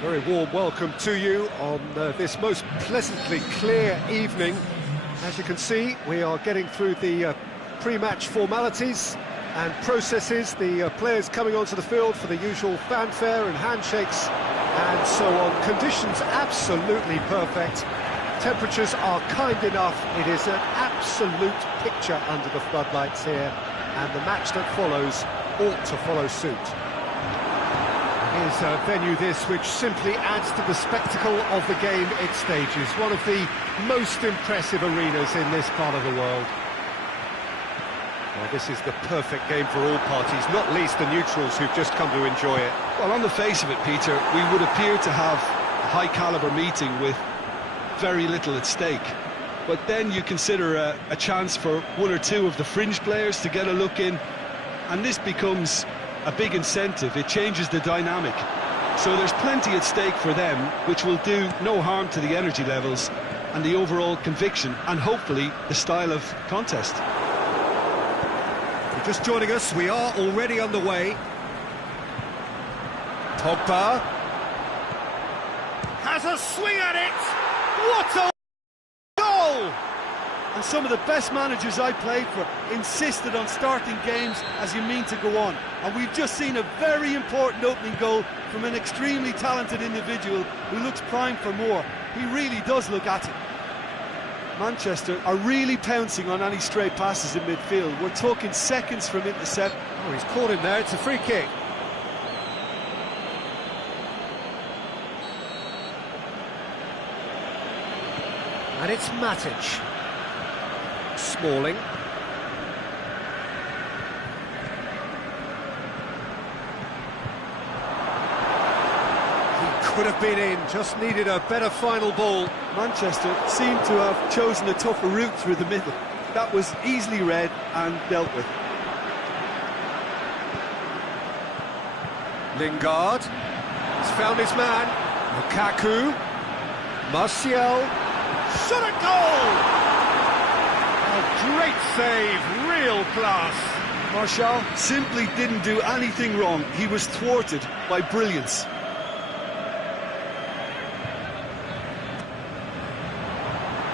Very warm welcome to you on this most pleasantly clear evening. As you can see, we are getting through the pre-match formalities and processes, the players coming onto the field for the usual fanfare and handshakes and so on. Conditions absolutely perfect. Temperatures are kind enough. It is an absolute picture under the floodlights here, and the match that follows ought to follow suit. Is a venue this which simply adds to the spectacle of the game it stages. One of the most impressive arenas in this part of the world. Well, this is the perfect game for all parties, not least the neutrals who've just come to enjoy it. Well, on the face of it, Peter, we would appear to have a high-caliber meeting with very little at stake. But then you consider a chance for one or two of the fringe players to get a look in, and this becomes a big incentive. It changes the dynamic. So there's plenty at stake for them, which will do no harm to the energy levels and the overall conviction, and hopefully the style of contest. If you're just joining us, we are already underway. Pogba has a swing at it. What a goal! And some of the best managers I played for insisted on starting games as you mean to go on. And we've just seen a very important opening goal from an extremely talented individual who looks primed for more. He really does look at it. Manchester are really pouncing on any stray passes in midfield. We're talking seconds from intercept. Oh, he's caught him there. It's a free kick. And it's Matic. Smalling. He could have been in, just needed a better final ball. Manchester seem to have chosen a tougher route through the middle. That was easily read and dealt with. Lingard. He's found his man. Lukaku. Martial. Shot at goal! Great save, real class. Martial simply didn't do anything wrong. He was thwarted by brilliance.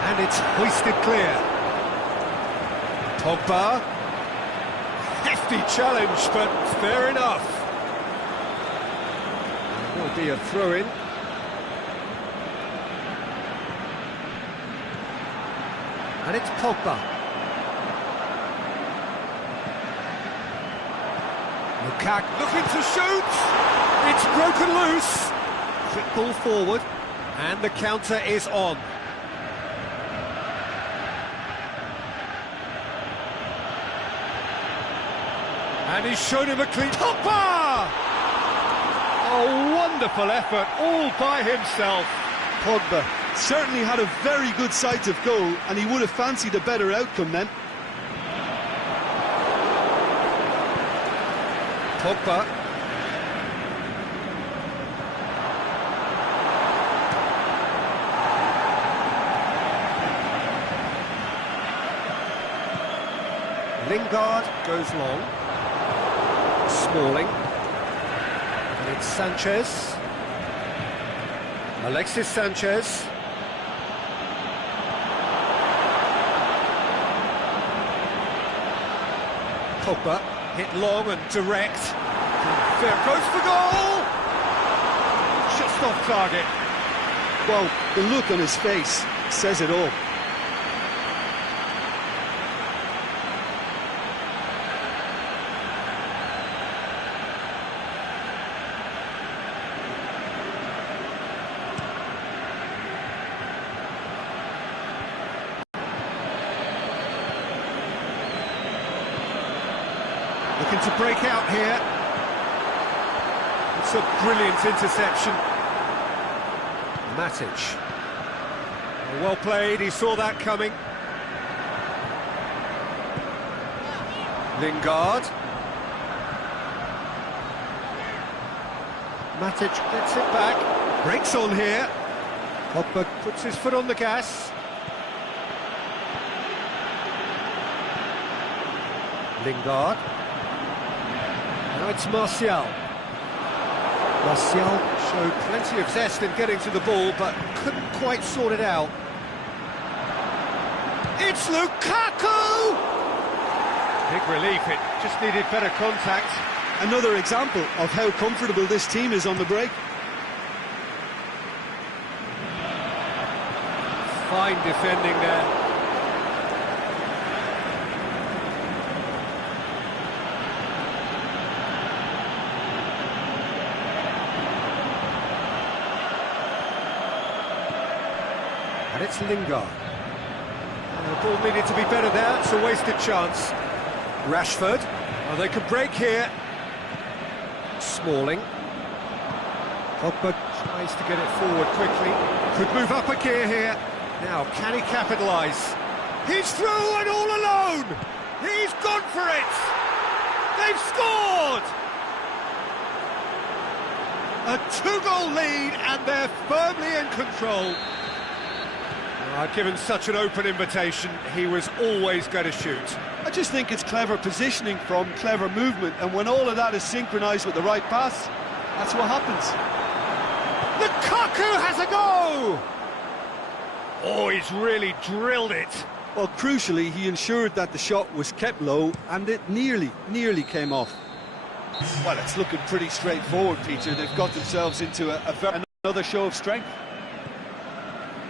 And it's hoisted clear. Pogba. Hefty challenge, but fair enough. Will be a throw-in. And it's Pogba. Lukaku looking to shoot. It's broken loose. Quick ball forward, and the counter is on. And he's shown him a clean. Pogba! A wonderful effort, all by himself. Pogba certainly had a very good sight of goal, and he would have fancied a better outcome then. Pogba. Lingard goes long. Smalling. And it's Sanchez. Alexis Sanchez. Pogba. Hit long and direct. Fair goes for goal! Just off target. Well, the look on his face says it all. Looking to break out here. It's a brilliant interception. Matic. Well played, he saw that coming. Lingard. Matic gets it back. Breaks on here. Pogba puts his foot on the gas. Lingard. Now it's Martial. Martial showed plenty of zest in getting to the ball, but couldn't quite sort it out. It's Lukaku! Big relief, it just needed better contact. Another example of how comfortable this team is on the break. Fine defending there. And it's Lingard. The ball needed to be better there, it's a wasted chance. Rashford, well, they could break here. Smalling. Pogba tries to get it forward quickly. Could move up a gear here. Now, can he capitalise? He's through and all alone! He's gone for it! They've scored! A 2-goal lead and they're firmly in control. Given such an open invitation, he was always going to shoot. I just think it's clever positioning from clever movement, and when all of that is synchronised with the right pass, that's what happens. Lukaku has a go! Oh, he's really drilled it. Well, crucially, he ensured that the shot was kept low, and it nearly came off. Well, it's looking pretty straightforward, Peter. They've got themselves into another show of strength.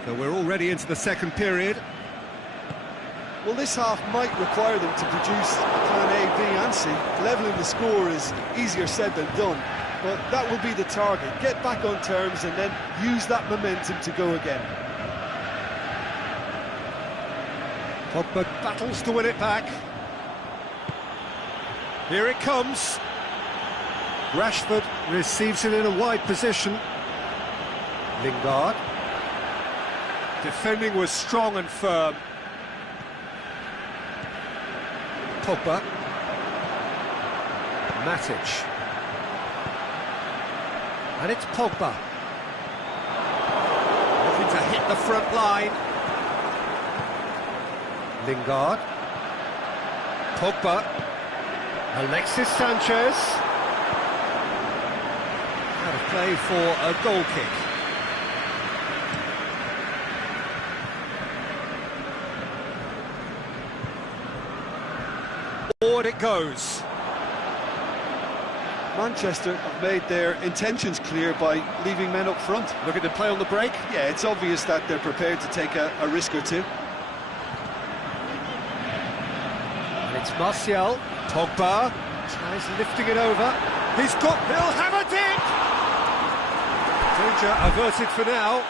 So we're already into the second period. Well, this half might require them to produce plan A, B and C. Levelling the score is easier said than done, but that will be the target. Get back on terms and then use that momentum to go again. Pogba battles to win it back. Here it comes. Rashford receives it in a wide position. Lingard. Defending was strong and firm. Pogba. Matic. And it's Pogba. Looking to hit the front line. Lingard. Pogba. Alexis Sanchez. Out of play for a goal kick. Forward it goes. Manchester have made their intentions clear by leaving men up front. Looking to play on the break. Yeah, it's obvious that they're prepared to take a risk or two. And it's Martial. Pogba tries lifting it over. He'll have a dip! Danger averted for now.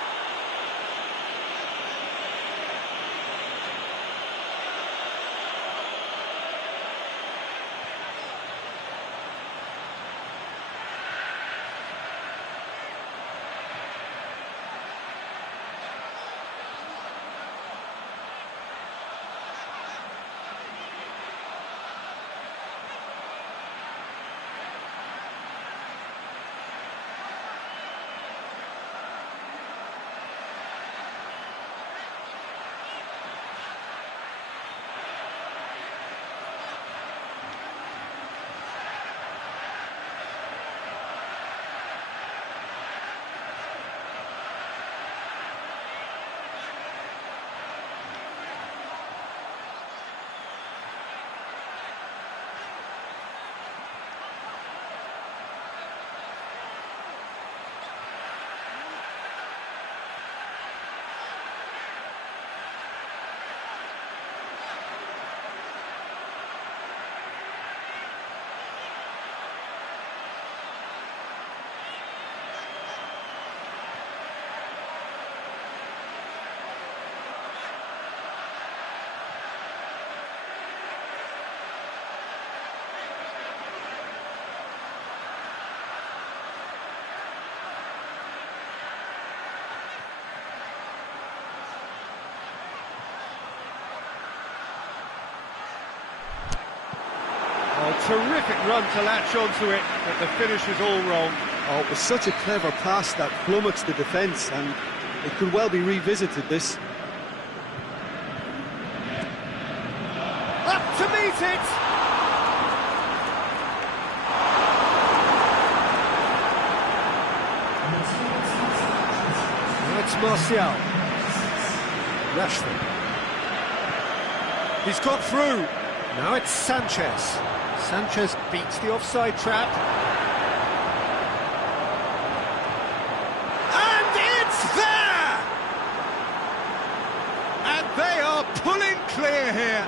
Terrific run to latch onto it, but the finish is all wrong. Oh, it was such a clever pass that flummoxed the defence, and it could well be revisited, this. Up to meet it! Now it's Martial. Rashford. He's got through. Now it's Sanchez. Sanchez beats the offside trap. And it's there! And they are pulling clear here.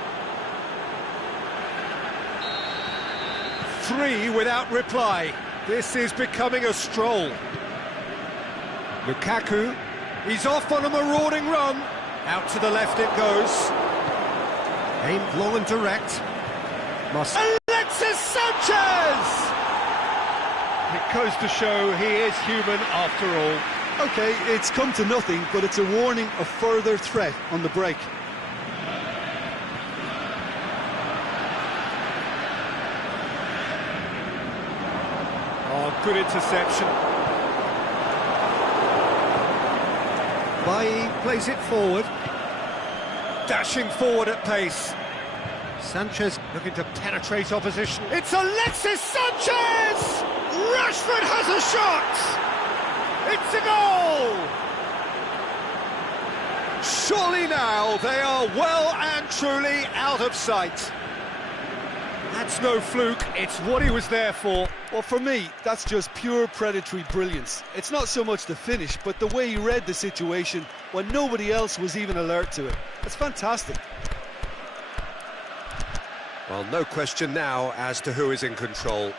3 without reply. This is becoming a stroll. Lukaku, he's off on a marauding run. Out to the left it goes. Aimed long and direct. Alexis Sanchez! It goes to show he is human after all. OK, it's come to nothing, but it's a warning of further threat on the break. Oh, good interception. Bailly plays it forward. Dashing forward at pace. Sanchez looking to penetrate opposition. It's Alexis Sanchez! Rashford has a shot! It's a goal! Surely now they are well and truly out of sight. That's no fluke, it's what he was there for. Well, for me, that's just pure predatory brilliance. It's not so much the finish, but the way he read the situation when nobody else was even alert to it. It's fantastic. Well, no question now as to who is in control.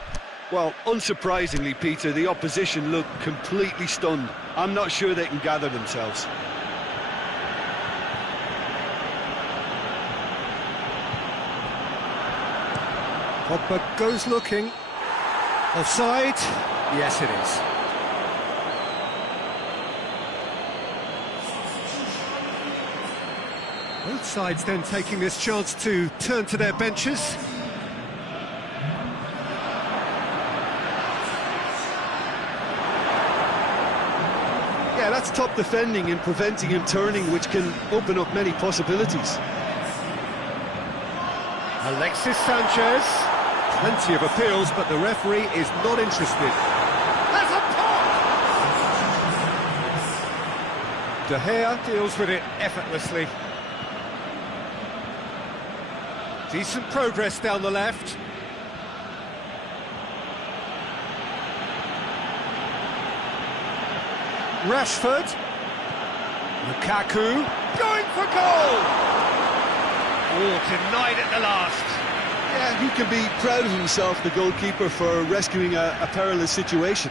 Well, unsurprisingly, Peter, the opposition look completely stunned. I'm not sure they can gather themselves. Pogba goes looking. Offside? Yes, it is. Both sides then taking this chance to turn to their benches. Yeah, that's top defending and preventing him turning, which can open up many possibilities. Alexis Sanchez. Plenty of appeals, but the referee is not interested. There's a pop! De Gea deals with it effortlessly. Decent progress down the left. Rashford. Lukaku. Going for goal! Oh, denied at the last. Yeah, he can be proud of himself, the goalkeeper, for rescuing a perilous situation.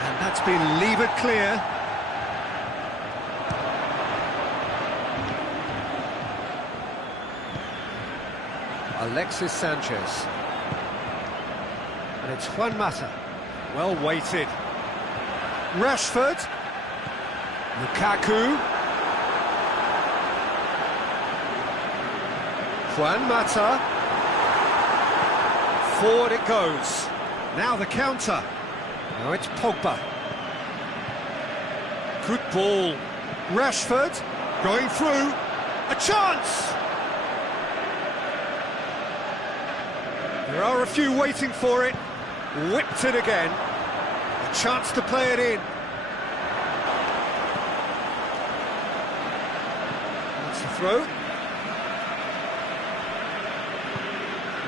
And that's been levered clear. Alexis Sanchez. And it's Juan Mata. Well weighted. Rashford. Lukaku. Juan Mata. Forward it goes. Now the counter. Now it's Pogba. Good ball. Rashford. Going through. A chance! There are a few waiting for it. Whipped it again. A chance to play it in. That's the throw.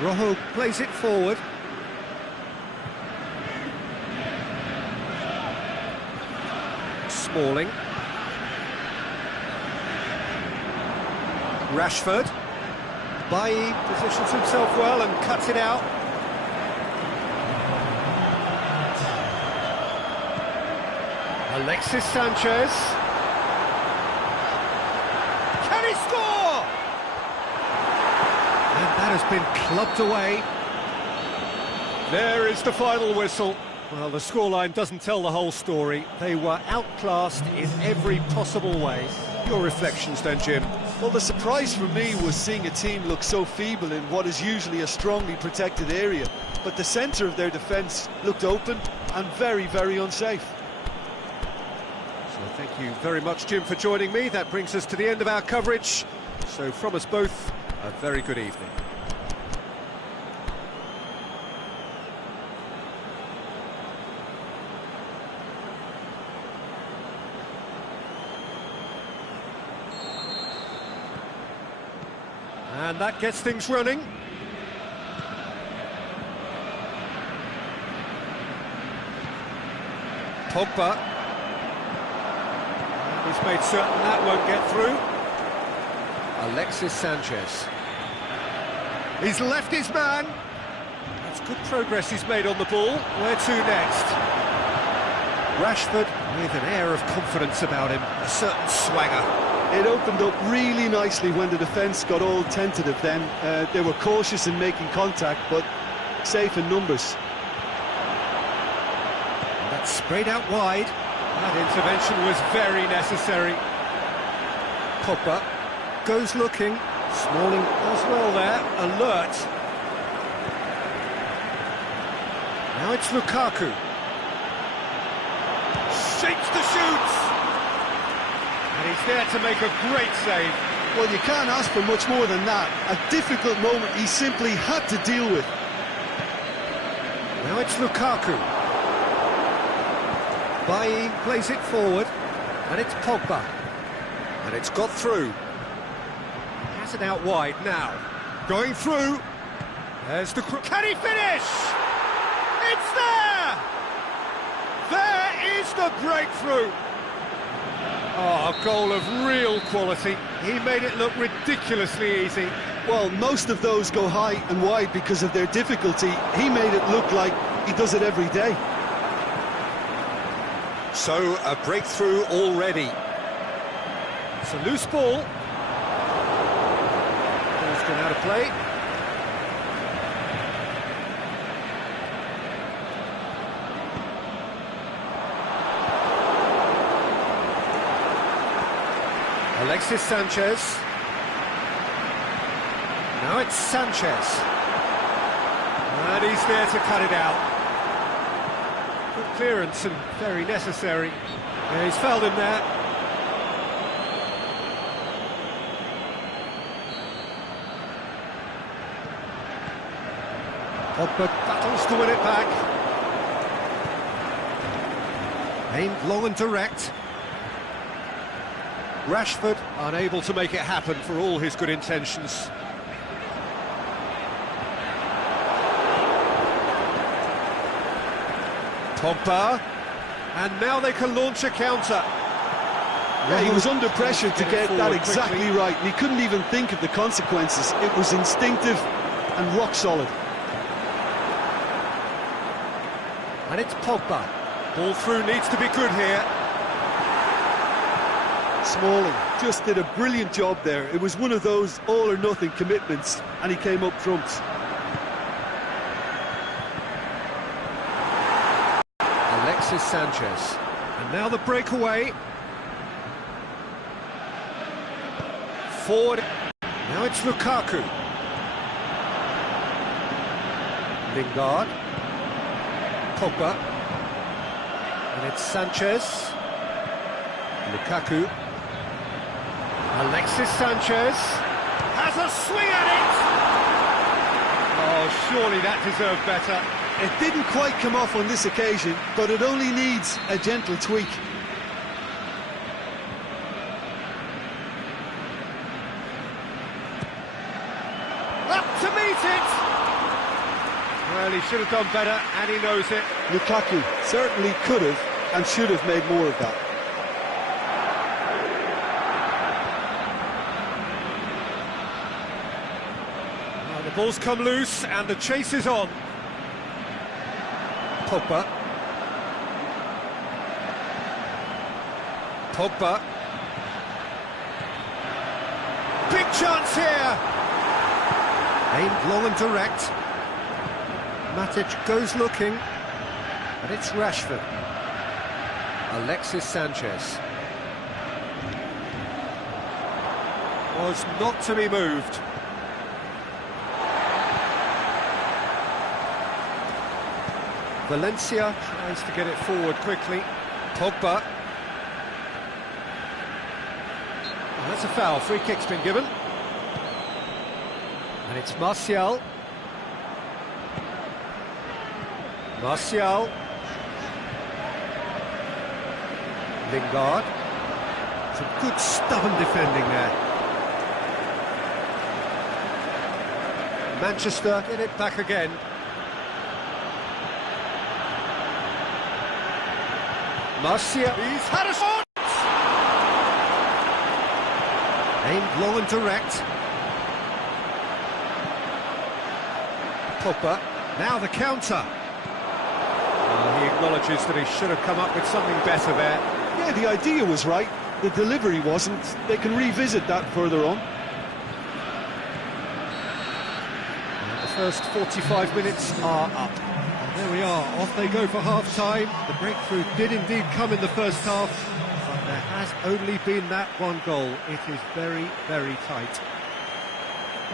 Rojo plays it forward. Smalling. Rashford. Bailly positions himself well and cuts it out. Alexis Sanchez. Can he score? And that has been clubbed away. There is the final whistle. Well, the scoreline doesn't tell the whole story. They were outclassed in every possible way. Your reflections then, Jim? Well, the surprise for me was seeing a team look so feeble in what is usually a strongly protected area. But the centre of their defence looked open and very, very unsafe. So thank you very much, Jim, for joining me. That brings us to the end of our coverage. So from us both, a very good evening. And that gets things running. Pogba. And he's made certain that won't get through. Alexis Sanchez. He's left his man. That's good progress he's made on the ball. Where to next? Rashford with an air of confidence about him, a certain swagger. It opened up really nicely when the defence got all tentative then. They were cautious in making contact, but safe in numbers. And that's sprayed out wide. That intervention was very necessary. Pogba goes looking. Smalling as well there, alert. Now it's Lukaku. Shapes the shoots! And he's there to make a great save. Well, you can't ask for much more than that. A difficult moment he simply had to deal with. Now it's Lukaku. Bailly plays it forward, and it's Pogba. And it's got through. Has it out wide now. Going through. There's the... Can he finish? It's there! There is the breakthrough. Oh, a goal of real quality. He made it look ridiculously easy. Well, most of those go high and wide because of their difficulty. He made it look like he does it every day. So, a breakthrough already. It's a loose ball. Ball's gone out of play. Alexis Sanchez. Now it's Sanchez. And he's there to cut it out. Good clearance and very necessary. Yeah, he's fouled him there. Pogba battles to win it back. Aimed long and direct. Rashford unable to make it happen for all his good intentions. Pogba, and now they can launch a counter. Yeah, he was under pressure to get that exactly right, and he couldn't even think of the consequences. It was instinctive and rock solid. And it's Pogba. Ball through needs to be good here. Smalling just did a brilliant job there. It was one of those all-or-nothing commitments, and he came up trumps. Alexis Sanchez. And now the breakaway. Forward. Now it's Lukaku. Lingard. Pogba. And it's Sanchez. Lukaku. Alexis Sanchez has a swing at it! Oh, surely that deserved better. It didn't quite come off on this occasion, but it only needs a gentle tweak. Up to meet it! Well, he should have done better, and he knows it. Lukaku certainly could have and should have made more of that. The ball's come loose and the chase is on. Pogba. Pogba. Big chance here. Aimed long and direct. Matic goes looking. And it's Rashford. Alexis Sanchez. Was not to be moved. Valencia tries to get it forward quickly. Pogba. And that's a foul. Free kick's been given. And it's Martial. Martial. Lingard. Some good stubborn defending there. Manchester get it back again. Marcia, he's had a shot! Aimed long and direct. Pogba, now the counter. He acknowledges that he should have come up with something better there. Yeah, the idea was right, the delivery wasn't. They can revisit that further on. And the first 45 minutes are up. And there we are, off they go for half-time. The breakthrough did indeed come in the first half, but there has only been that one goal. It is very, very tight.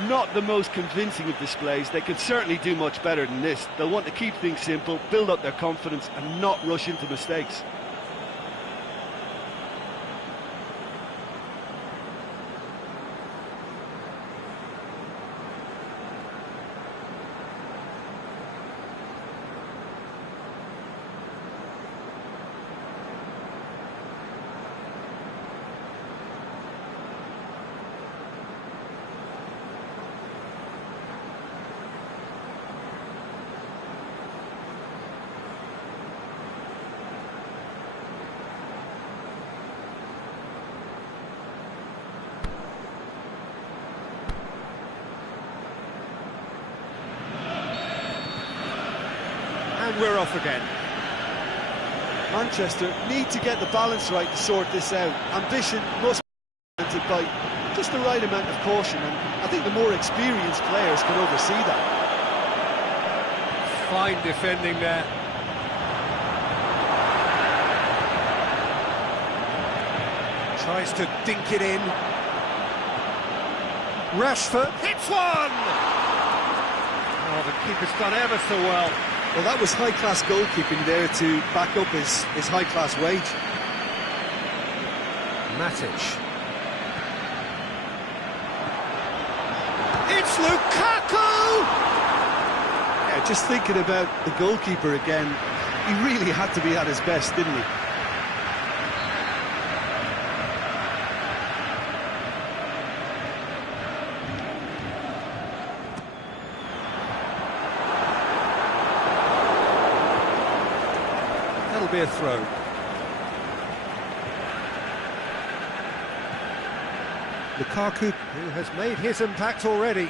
Not the most convincing of displays. They could certainly do much better than this. They'll want to keep things simple, build up their confidence and not rush into mistakes. And we're off again. Manchester need to get the balance right to sort this out. Ambition must be implemented by just the right amount of caution, and I think the more experienced players can oversee that. Fine defending there. Tries to dink it in. Rashford hits one! Oh, the keeper's done ever so well. Well, that was high-class goalkeeping there to back up his high-class wage. Matic. It's Lukaku! Yeah, just thinking about the goalkeeper again, he really had to be at his best, didn't he? That'll be a throw. Lukaku, who has made his impact already.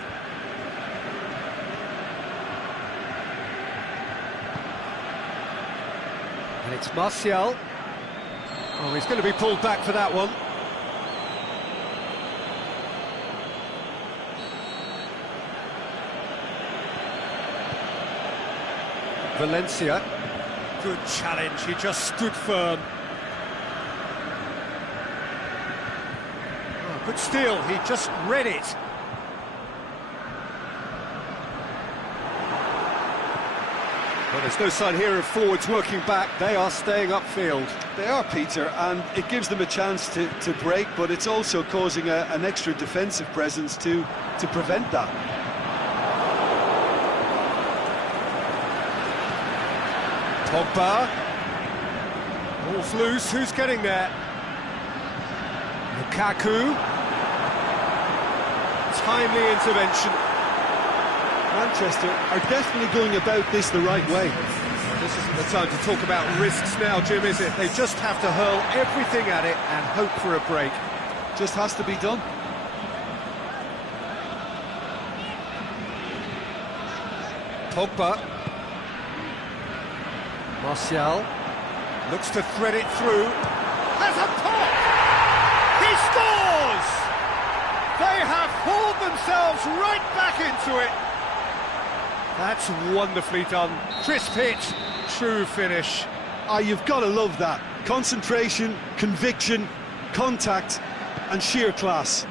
And it's Martial. Oh, he's going to be pulled back for that one. Valencia. Good challenge, he just stood firm. Oh, good steal, he just read it. Well, there's no sign here of forwards working back, they are staying upfield. They are, Peter, and it gives them a chance to break, but it's also causing an extra defensive presence to prevent that. Pogba. Ball's loose, who's getting there? Lukaku. Timely intervention. Manchester are definitely going about this the right way. This isn't the time to talk about risks now, Jim, is it? They just have to hurl everything at it and hope for a break. Just has to be done. Pogba. Martial looks to thread it through. Has a pop! He scores! They have hauled themselves right back into it. That's wonderfully done. Crisp hit, true finish. You've got to love that. Concentration, conviction, contact, and sheer class.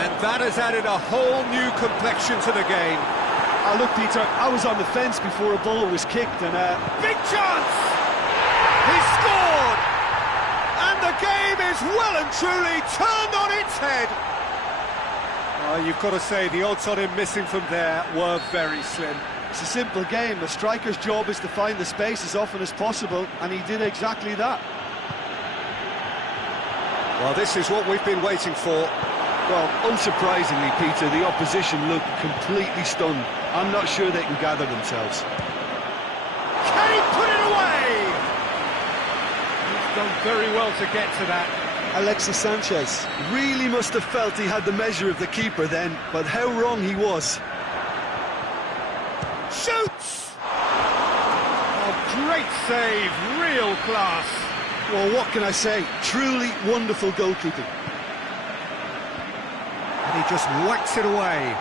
And that has added a whole new complexion to the game. Look, Peter, I was on the fence before a ball was kicked, and big chance! He scored! And the game is well and truly turned on its head. You've got to say, the odds on him missing from there were very slim. It's a simple game. A striker's job is to find the space as often as possible, and he did exactly that. Well, this is what we've been waiting for. Well, unsurprisingly, Peter, the opposition looked completely stunned. I'm not sure they can gather themselves. Can he put it away? He's done very well to get to that. Alexis Sanchez really must have felt he had the measure of the keeper then, but how wrong he was. Shoots! Oh, great save, real class. Well, what can I say? Truly wonderful goalkeeping. And he just whacks it away.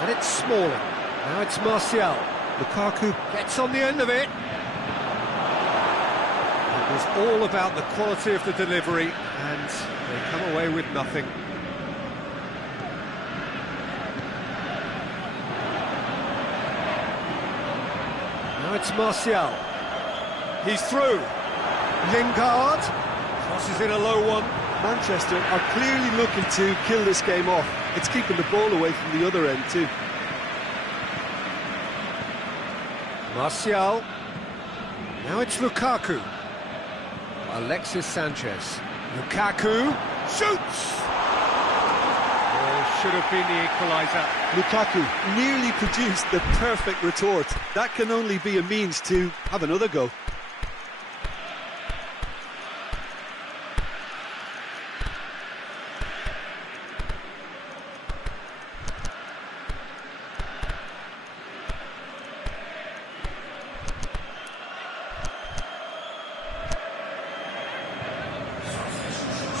And it's Smalling. Now it's Martial. Lukaku gets on the end of it. It was all about the quality of the delivery, and they come away with nothing. Now it's Martial. He's through. Lingard crosses in a low one. Manchester are clearly looking to kill this game off. It's keeping the ball away from the other end too. Martial. Now it's Lukaku. Alexis Sanchez. Lukaku shoots! Oh, should have been the equaliser. Lukaku nearly produced the perfect retort. That can only be a means to have another go.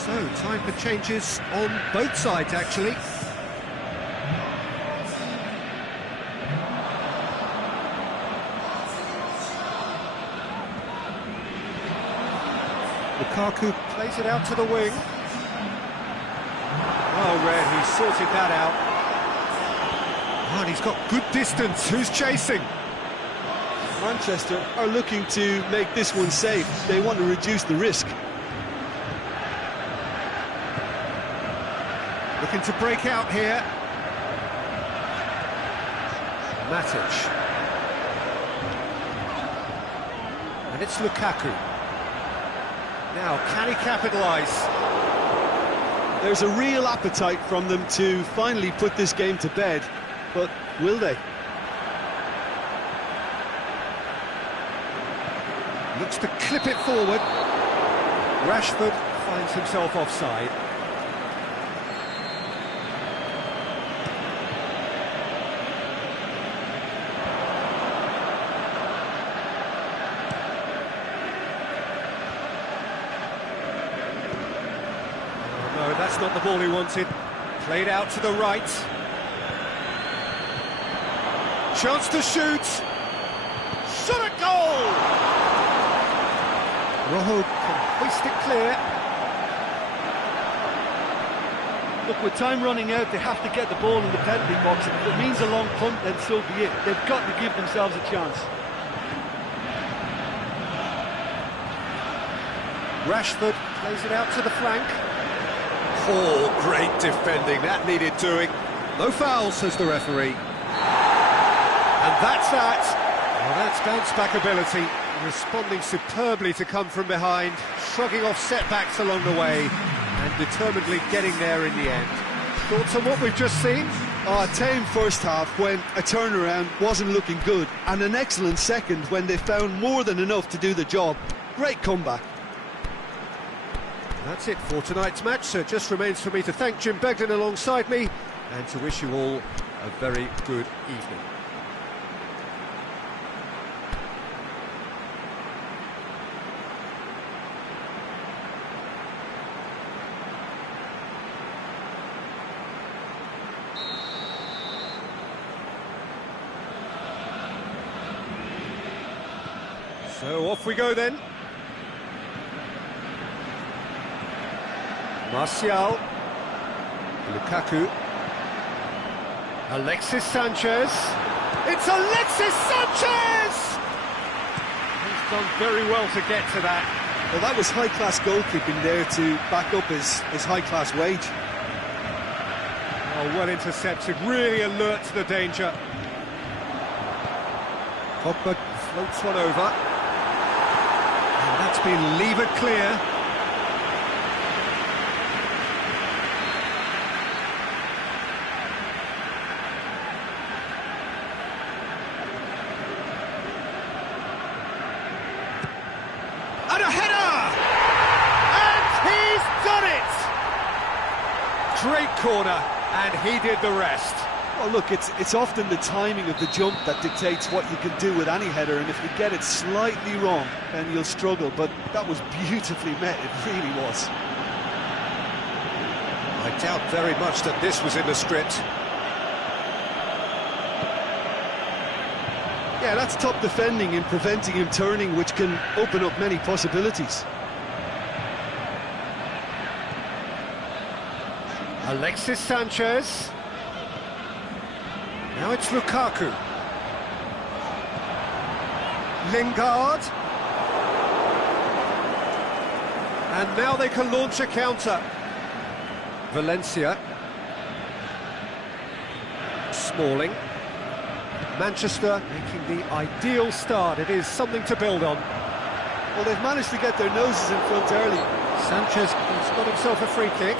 So, time for changes on both sides, actually. Lukaku plays it out to the wing. Oh, Red, he's sorted that out. Oh, and he's got good distance. Who's chasing? Manchester are looking to make this one safe. They want to reduce the risk. Looking to break out here. Matic. And it's Lukaku. Now, can he capitalise? There's a real appetite from them to finally put this game to bed, but will they? Looks to clip it forward. Rashford finds himself offside. No, that's not the ball he wanted. Played out to the right. Chance to shoot. Shot at goal! Rojo can hoist it clear. Look, with time running out, they have to get the ball in the penalty box. If it means a long punt, then so be it. They've got to give themselves a chance. Rashford plays it out to the flank. Oh, great defending, that needed doing. No foul, says the referee. And that's that. Well, that's bounce-back ability, responding superbly to come from behind, shrugging off setbacks along the way, and determinedly getting there in the end. Thoughts on what we've just seen? A tame first half when a turnaround wasn't looking good, and an excellent second when they found more than enough to do the job. Great comeback. That's it for tonight's match, so it just remains for me to thank Jim Begden alongside me, and to wish you all a very good evening. So off we go then. Martial, Lukaku, Alexis Sanchez. It's Alexis Sanchez! He's done very well to get to that. Well, that was high-class goalkeeping there to back up his high-class wage. Oh, well intercepted, really alert to the danger. Pogba floats one over. And that's been levered clear. And a header! And he's done it! Great corner, and he did the rest. Well, look, it's often the timing of the jump that dictates what you can do with any header, and if you get it slightly wrong, then you'll struggle, but that was beautifully met, it really was. I doubt very much that this was in the script. Yeah, that's top defending and preventing him turning, which can open up many possibilities. Alexis Sanchez. Now it's Lukaku. Lingard. And now they can launch a counter. Valencia. Smalling. Manchester making the ideal start. It is something to build on. Well, they've managed to get their noses in front early. Sanchez has got himself a free kick.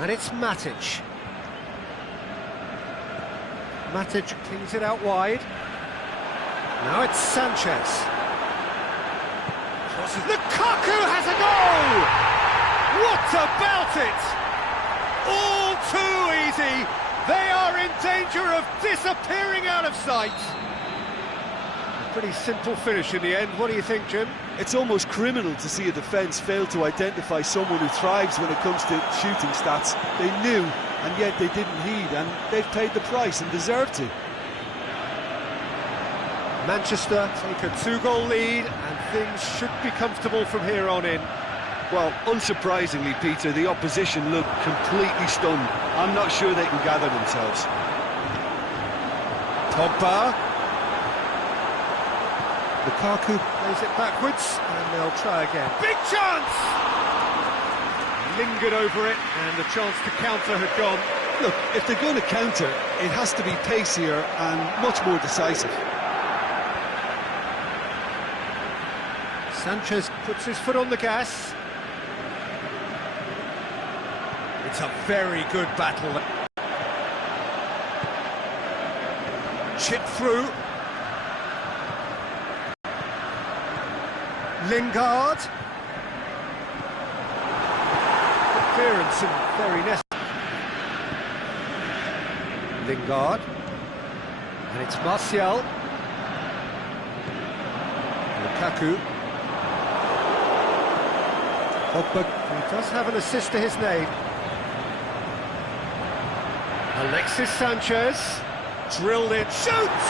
And it's Matic. Matic cleans it out wide. Now it's Sanchez. Crosses. Lukaku has a goal! What about it? All too easy. They are in danger of disappearing out of sight. A pretty simple finish in the end. What do you think, Jim? It's almost criminal to see a defence fail to identify someone who thrives when it comes to shooting stats. They knew, and yet they didn't heed, and they've paid the price and deserve to. Manchester take a 2-goal lead, and things should be comfortable from here on in. Well, unsurprisingly, Peter, the opposition look completely stunned. I'm not sure they can gather themselves. Pogba. Lukaku plays it backwards, and they'll try again. Big chance! Lingered over it, and the chance to counter had gone. Look, if they're going to counter, it has to be pacier and much more decisive. Sanchez puts his foot on the gas. It's a very good battle. Chip through. Lingard. Clearance and very necessary. Lingard. And it's Martial. Lukaku. Pogba, he does have an assist to his name. Alexis Sanchez. Drilled in. Shoots!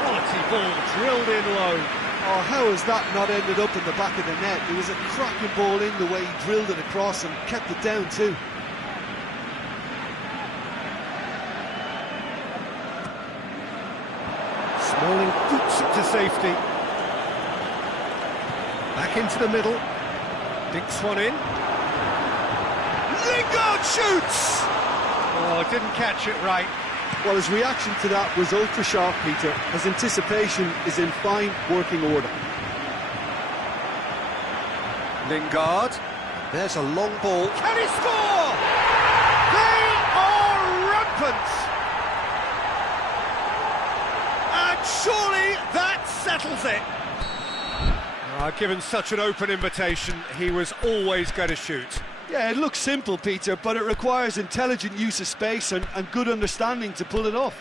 Quality ball drilled in low. Oh, how has that not ended up in the back of the net? It was a cracking ball in the way he drilled it across and kept it down too. Smalling boots it to safety. Back into the middle. Dinks one in. Lingard shoots! Oh, didn't catch it right. Well, his reaction to that was ultra-sharp, Peter. His anticipation is in fine working order. Lingard. There's a long ball. Can he score? They are rampant! And surely that settles it. Given such an open invitation, he was always going to shoot. Yeah, it looks simple, Peter, but it requires intelligent use of space and good understanding to pull it off.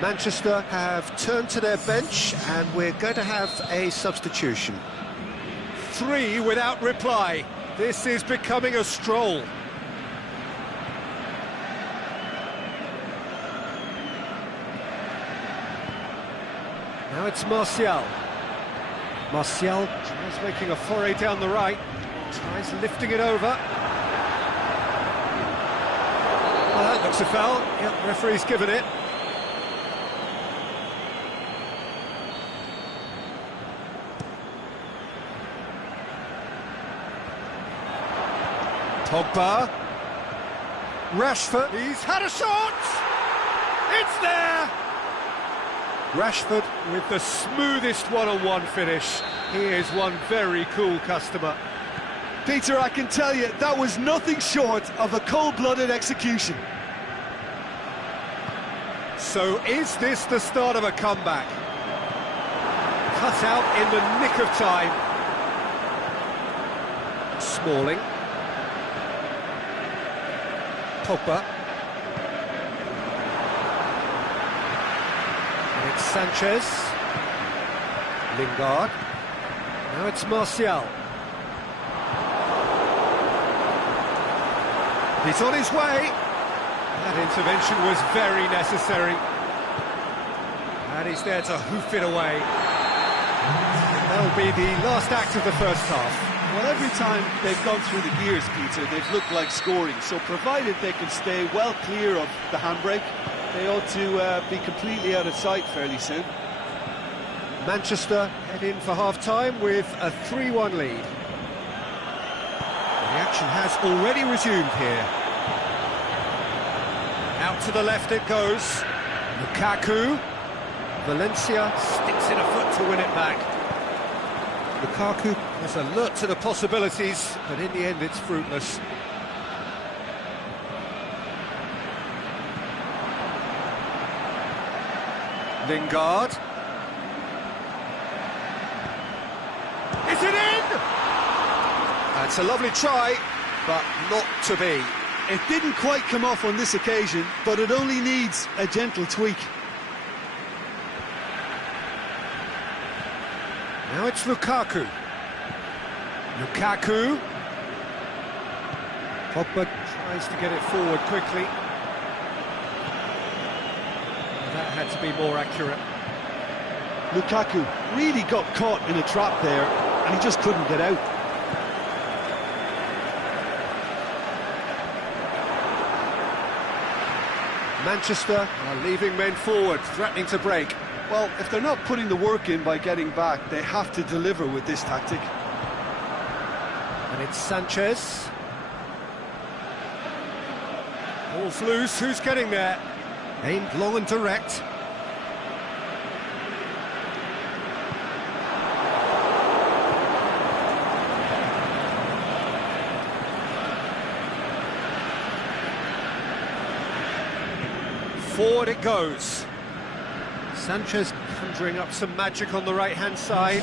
Manchester have turned to their bench, and we're going to have a substitution. 3 without reply. This is becoming a stroll. Now it's Martial. Martial tries making a foray down the right. Tries lifting it over. Well, that looks a foul. Yep, referee's given it. Pogba. Rashford. He's had a shot! It's there! Rashford with the smoothest one-on-one finish. He is one very cool customer. Peter, I can tell you, that was nothing short of a cold-blooded execution. So is this the start of a comeback? Cut out in the nick of time. Smalling. Pogba. And it's Sanchez. Lingard. Now it's Martial. He's on his way. That intervention was very necessary. And he's there to hoof it away. That'll be the last act of the first half. Well, every time they've gone through the gears, Peter, they've looked like scoring. So provided they can stay well clear of the handbrake, they ought to be completely out of sight fairly soon. Manchester head in for half-time with a 3-1 lead. The action has already resumed here. Out to the left it goes. Lukaku. Valencia sticks in a foot to win it back. Lukaku is alert to the possibilities, but in the end it's fruitless. Lingard. Is it in? That's a lovely try, but not to be. It didn't quite come off on this occasion, but it only needs a gentle tweak. Now it's Lukaku. Lukaku. Pogba tries to get it forward quickly. That had to be more accurate. Lukaku really got caught in a trap there, and he just couldn't get out. Manchester are leaving men forward, threatening to break. Well, if they're not putting the work in by getting back, they have to deliver with this tactic. And it's Sanchez. Ball's loose, who's getting there? Aimed long and direct. Forward it goes. Sanchez conjuring up some magic on the right-hand side.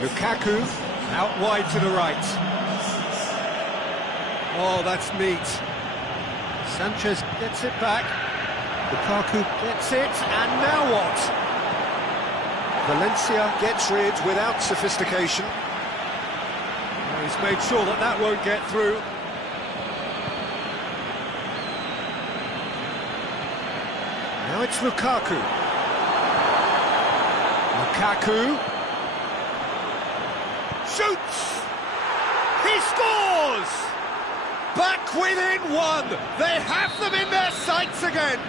Lukaku out wide to the right. Oh, that's neat. Sanchez gets it back. Lukaku gets it, and now what? Valencia gets rid without sophistication. Oh, he's made sure that that won't get through. Now it's Lukaku. Lukaku shoots! He scores! Back within one! They have them in their sights again!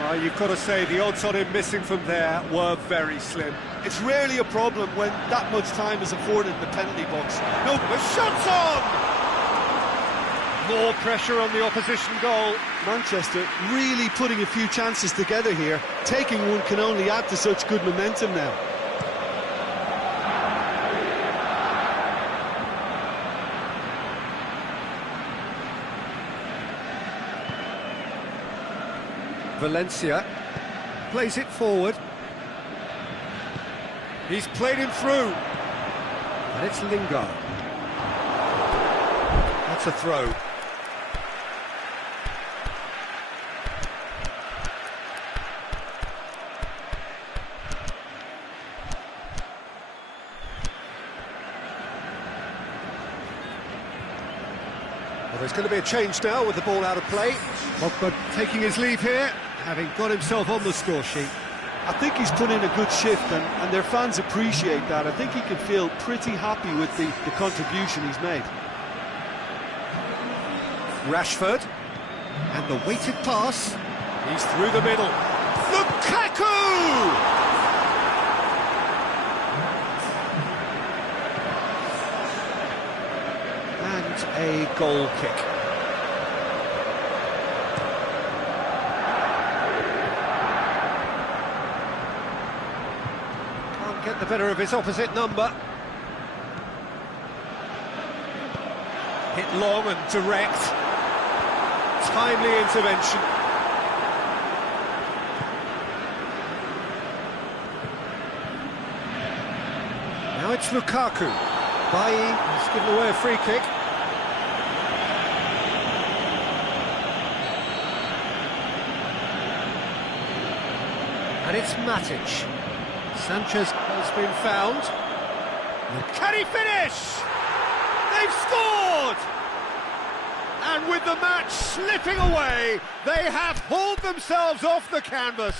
Well, you've got to say the odds on him missing from there were very slim. It's rarely a problem when that much time is afforded in the penalty box. No, the shot's on! More pressure on the opposition goal. Manchester really putting a few chances together here. Taking one can only add to such good momentum now. Valencia plays it forward. He's played him through. And it's Lingard. That's a throw. Well, there's going to be a change now with the ball out of play. Pogba taking his leave here, having got himself on the score sheet. I think he's put in a good shift, and their fans appreciate that. I think he can feel pretty happy with the contribution he's made. Rashford, and the weighted pass. He's through the middle. Lukaku! And a goal kick. get the better of his opposite number. Hit long and direct. Timely intervention. Now it's Lukaku. Bailly has given away a free kick. And it's Matic. Sanchez has been found. Can he finish? They've scored! And with the match slipping away, they have hauled themselves off the canvas.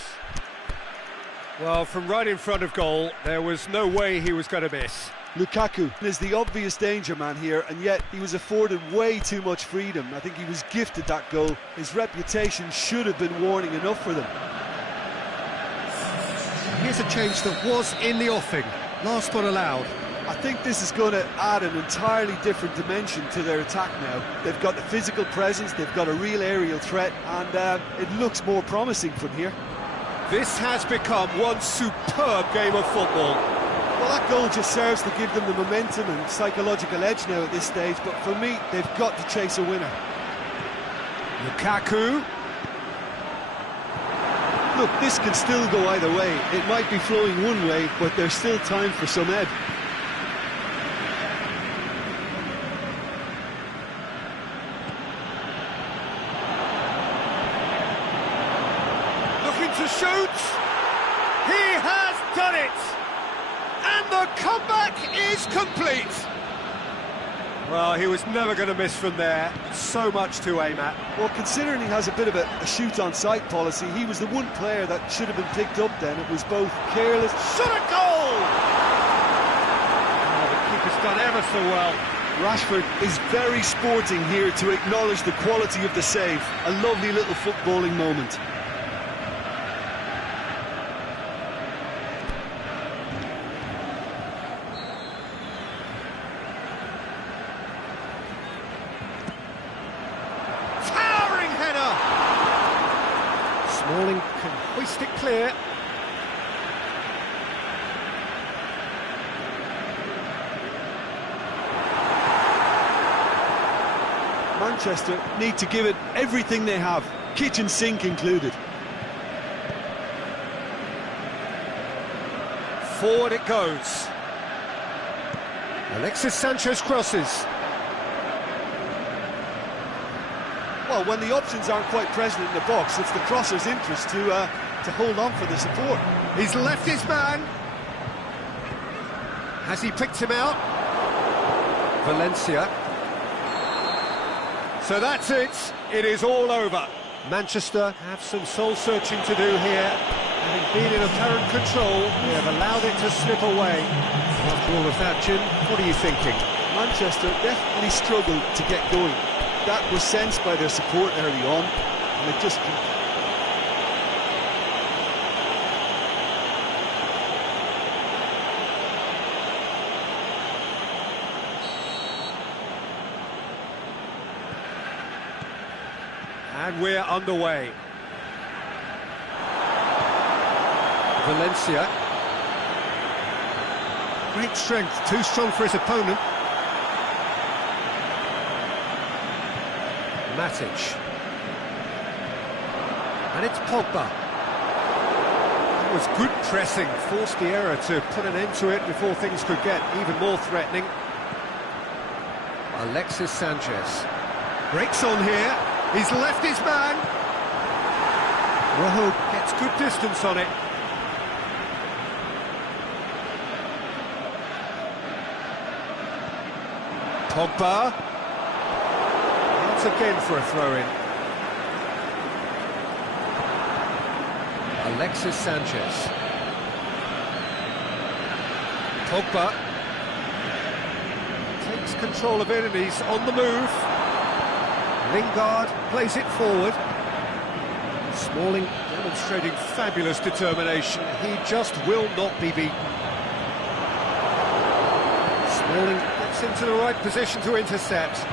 Well, from right in front of goal, there was no way he was going to miss. Lukaku is the obvious danger man here, and yet he was afforded way too much freedom. I think he was gifted that goal. His reputation should have been warning enough for them. Here's a change that was in the offing. Last one allowed. I think this is going to add an entirely different dimension to their attack now. They've got the physical presence, they've got a real aerial threat, and it looks more promising from here. This has become one superb game of football. Well, that goal just serves to give them the momentum and psychological edge now at this stage, but for me, they've got to chase a winner. Lukaku. Look, this can still go either way. It might be flowing one way, but there's still time for some ebb. Looking to shoot. He has done it. And the comeback is complete. Well, he was never going to miss from there. So much to aim at. Well, considering he has a bit of a shoot-on-sight policy, he was the one player that should have been picked up then. It was both careless... Shot a goal! Oh, the keeper's done ever so well. Rashford is very sporting here to acknowledge the quality of the save. A lovely little footballing moment. Smalling can hoist it clear. Manchester need to give it everything they have, kitchen sink included. Forward it goes. Alexis Sanchez crosses. Well, when the options aren't quite present in the box, it's the crosser's interest to hold on for the support. He's left his man. Has he picked him out? Valencia. So that's it. It is all over. Manchester have some soul-searching to do here. Having been in apparent control, they have allowed it to slip away. After all of that, Jim, what are you thinking? Manchester definitely struggled to get going. That was sensed by their support early on, and it just... And we're underway. Valencia. Great strength, too strong for his opponent. Matic. And it's Pogba. It was good pressing, forced the error to put an end to it before things could get even more threatening. Alexis Sanchez. Breaks on here. He's left his man. Rojo gets good distance on it. Pogba. Once again for a throw-in. Alexis Sanchez. Pogba takes control of it and he's on the move. Lingard plays it forward. Smalling demonstrating fabulous determination. He just will not be beaten. Smalling gets into the right position to intercept.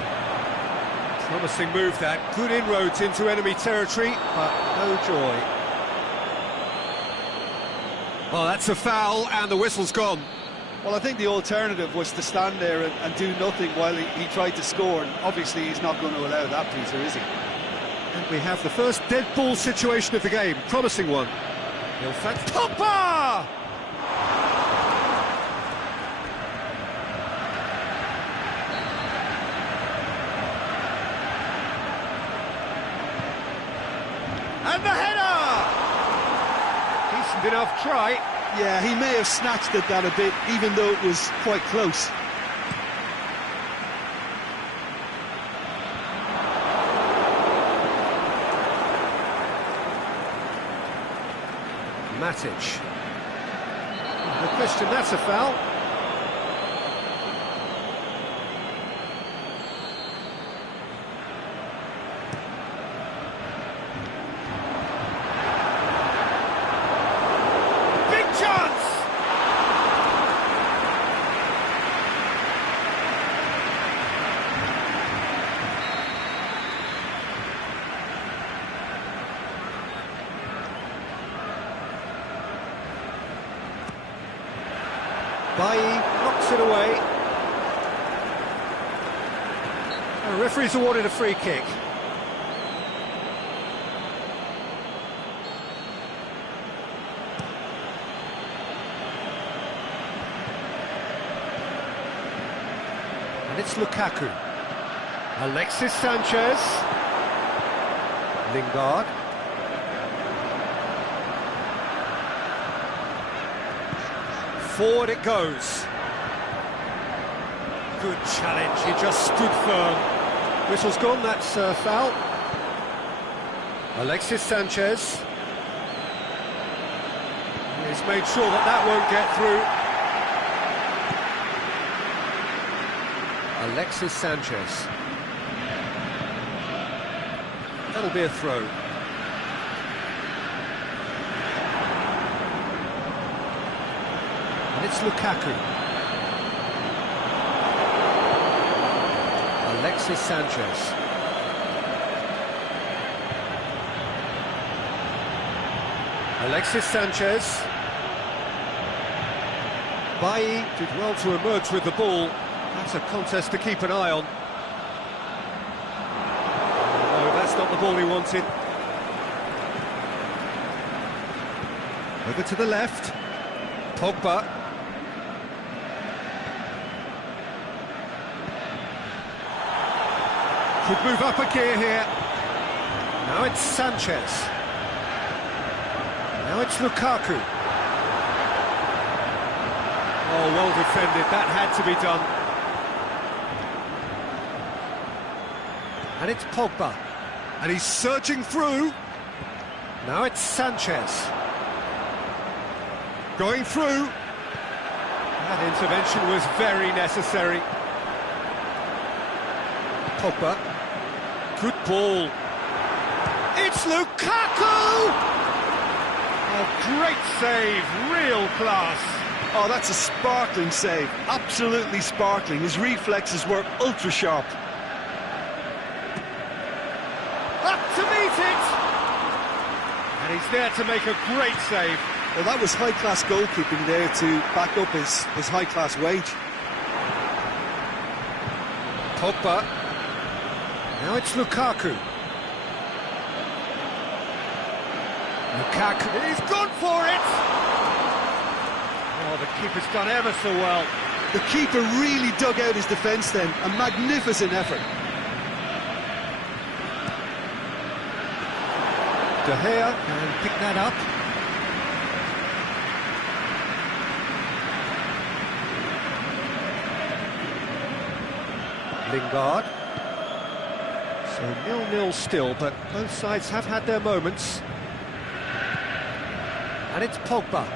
Promising move that. Good inroads into enemy territory, but no joy. Well, that's a foul, and the whistle's gone. Well, I think the alternative was to stand there and do nothing while he tried to score, and obviously he's not going to allow that, Peter, is he? And we have the first dead ball situation of the game, promising one. Pogba! And the header! Decent enough try. Yeah, he may have snatched at that a bit, even though it was quite close. Matic. No question, that's a foul. Big chance! Bailly knocks it away. The referee's awarded a free kick. And it's Lukaku. Alexis Sanchez. Lingard. Forward it goes. Good challenge, he just stood firm. Whistle's gone, that's a foul. Alexis Sanchez. He's made sure that that won't get through. Alexis Sanchez. That'll be a throw. And it's Lukaku. Alexis Sanchez. Alexis Sanchez. Bailly did well to emerge with the ball. That's a contest to keep an eye on. No, that's not the ball he wanted. Over to the left. Pogba. Could move up a gear here. Now it's Sanchez. Now it's Lukaku. Oh, well defended. That had to be done. And it's Pogba. And he's surging through. Now it's Sanchez. Going through. That intervention was very necessary. Pogba. Good ball. It's Lukaku! Oh, great save, real class. Oh, that's a sparkling save, absolutely sparkling. His reflexes were ultra sharp. Up to meet it! And he's there to make a great save. Well, that was high-class goalkeeping there to back up his high-class wage. Pogba. Now it's Lukaku. Lukaku, he's gone for it! Oh, the keeper's done ever so well. The keeper really dug out his defence then, a magnificent effort. De Gea can pick that up. Lingard. So 0-0 still, but both sides have had their moments. And it's Pogba.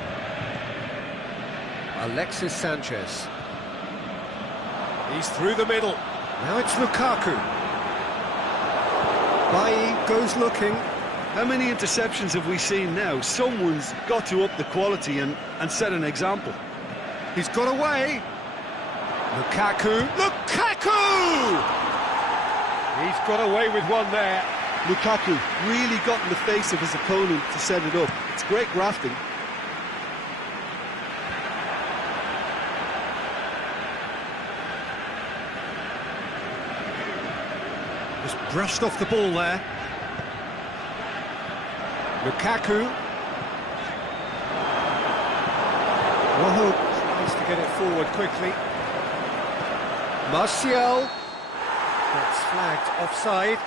Alexis Sanchez. He's through the middle. Now it's Lukaku. Bailly goes looking. How many interceptions have we seen now? Someone's got to up the quality and set an example. He's got away. Lukaku. Lukaku! He's got away with one there. Lukaku really got in the face of his opponent to set it up. It's great grafting. Brushed off the ball there. Lukaku. Wahoo tries to get it forward quickly. Martial gets flagged offside.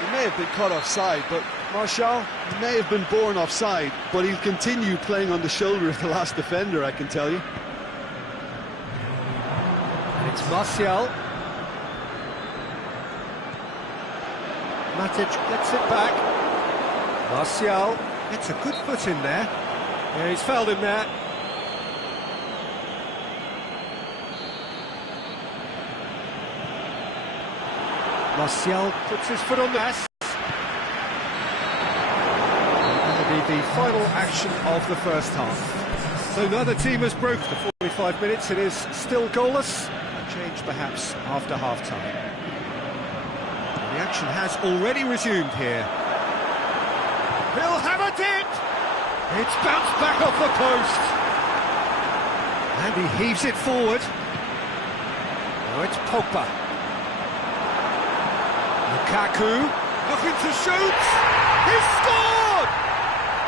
He may have been caught offside, but Martial may have been born offside, but he'll continue playing on the shoulder of the last defender, I can tell you. And it's Martial. Matic gets it back. Martial gets a good foot in there. Yeah, he's fouled him there. Martial puts his foot on the gas. That'll be the final action of the first half. So neither team has broken the 45 minutes. It is still goalless. A change perhaps after half-time. The action has already resumed here. He'll have it in! It's bounced back off the post. And he heaves it forward. Now it's Pogba. Lukaku, looking to shoot! He's scored!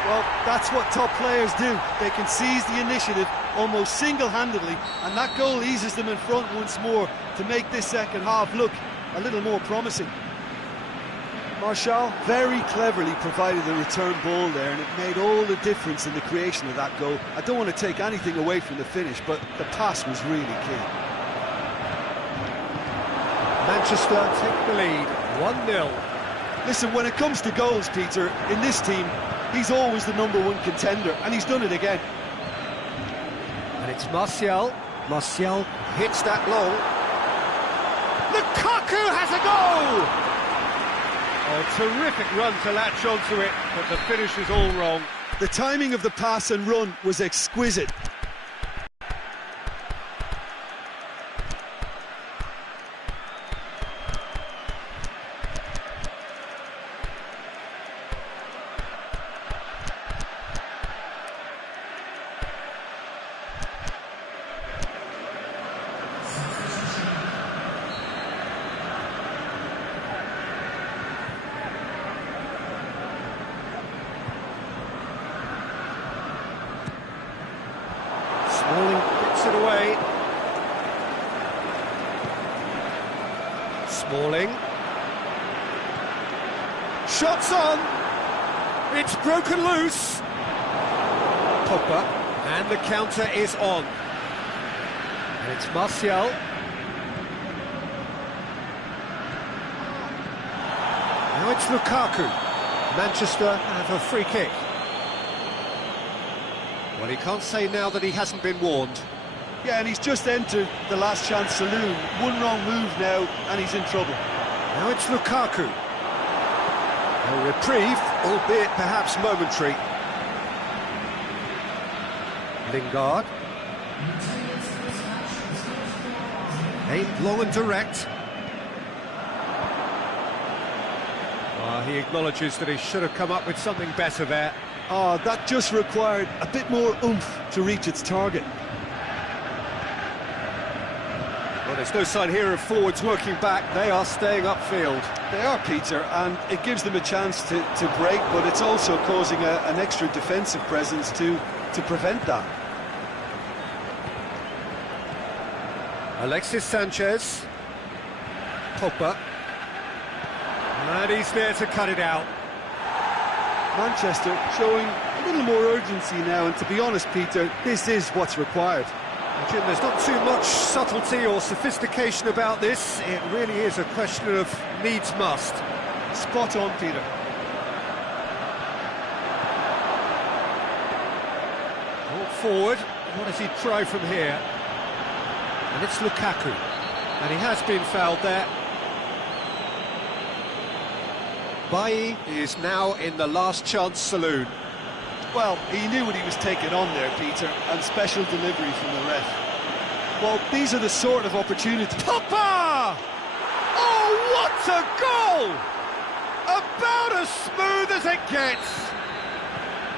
Well, that's what top players do. They can seize the initiative almost single-handedly, and that goal eases them in front once more to make this second half look a little more promising. Martial very cleverly provided the return ball there, and it made all the difference in the creation of that goal. I don't want to take anything away from the finish, but the pass was really key. Manchester take the lead, 1-0. Listen, when it comes to goals, Peter, in this team, he's always the #1 contender, and he's done it again. And it's Martial. Martial hits that long. Lukaku has a goal! Oh, terrific run to latch onto it, but the finish is all wrong. The timing of the pass and run was exquisite. Smalling gets it away. Smalling. Shots on! It's broken loose! Pogba, and the counter is on. And it's Martial. Now it's Lukaku. Manchester have a free kick. Well, he can't say now that he hasn't been warned. Yeah, and he's just entered the last chance saloon. One wrong move now, and he's in trouble. Now it's Lukaku. A reprieve, albeit perhaps momentary. Lingard. Aimed long and direct. He acknowledges that he should have come up with something better there. Oh, that just required a bit more oomph to reach its target. Well, there's no sign here of forwards working back. They are staying upfield. They are, Peter, and it gives them a chance to break, but it's also causing an extra defensive presence to prevent that. Alexis Sanchez. Pogba. And he's there to cut it out. Manchester showing a little more urgency now, and to be honest, Peter, this is what's required. Jim, there's not too much subtlety or sophistication about this. It really is a question of needs must. Spot on, Peter. Brought forward. What does he try from here? And it's Lukaku. And he has been fouled there. Bailly is now in the last chance saloon. Well, he knew what he was taking on there, Peter, and special delivery from the ref. Well, these are the sort of opportunities. Pogba! Oh, what a goal! About as smooth as it gets.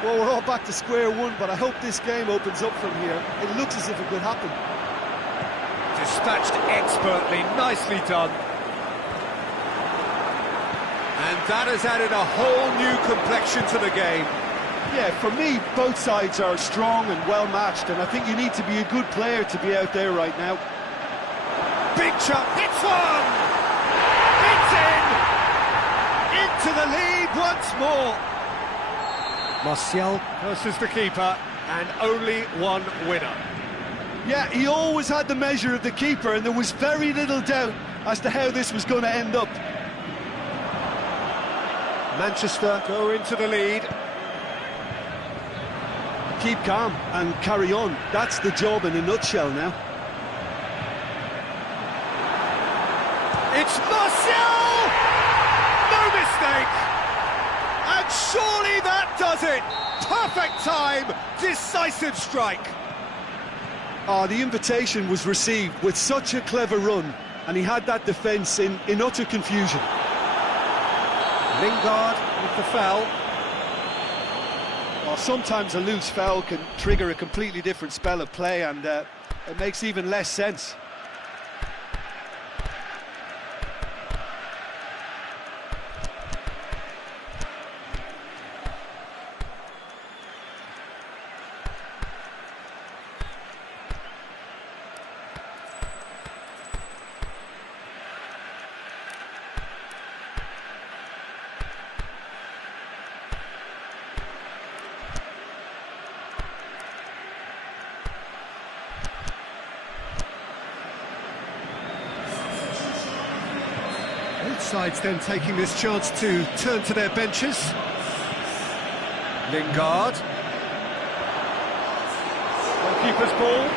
Well, we're all back to square one, but I hope this game opens up from here. It looks as if it could happen. Dispatched expertly, nicely done. And that has added a whole new complexion to the game. Yeah, for me, both sides are strong and well-matched, and I think you need to be a good player to be out there right now. Big chance, hits one! It's in! Into the lead once more. Martial versus the keeper, and only one winner. Yeah, he always had the measure of the keeper, and there was very little doubt as to how this was going to end up. Manchester go into the lead. Keep calm and carry on. That's the job in a nutshell now. It's Martial! No mistake! And surely that does it! Perfect time, decisive strike. The invitation was received with such a clever run, and he had that defence in utter confusion. Lingard with the foul. Well, sometimes a loose foul can trigger a completely different spell of play, and it makes even less sense. Both sides then taking this chance to turn to their benches. Lingard. Goalkeeper's ball.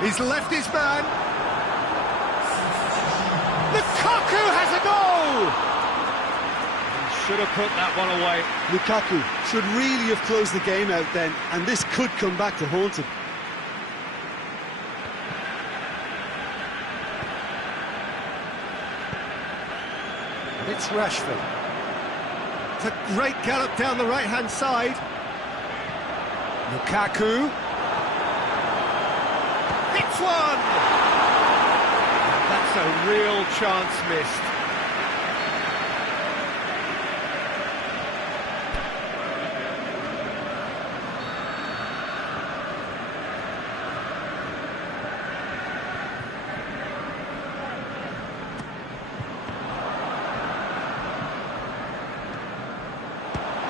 He's left his man. Lukaku has a goal! Should have put that one away. Lukaku should really have closed the game out then, and this could come back to haunt him. And it's Rashford. It's a great gallop down the right-hand side. Lukaku. Hits one! That's a real chance missed.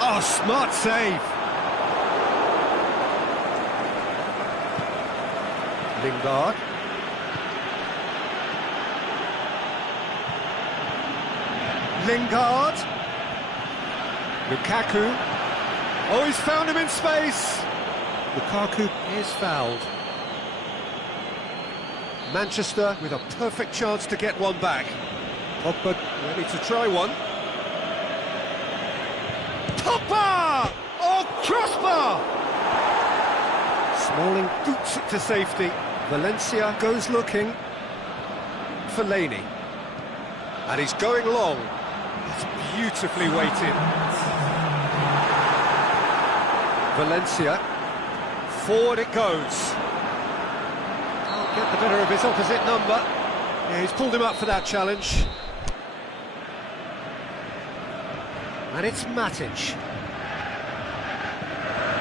Oh, smart save. Lingard. Lingard. Lukaku. Oh, he's found him in space. Lukaku is fouled. Manchester with a perfect chance to get one back. Pogba ready to try one. Pogba! Oh, crossbar! Smalling boots it to safety. Valencia goes looking for Laney. And he's going long. It's beautifully weighted. Valencia. Forward it goes. Can't get the better of his opposite number. Yeah, he's pulled him up for that challenge. And it's Matic.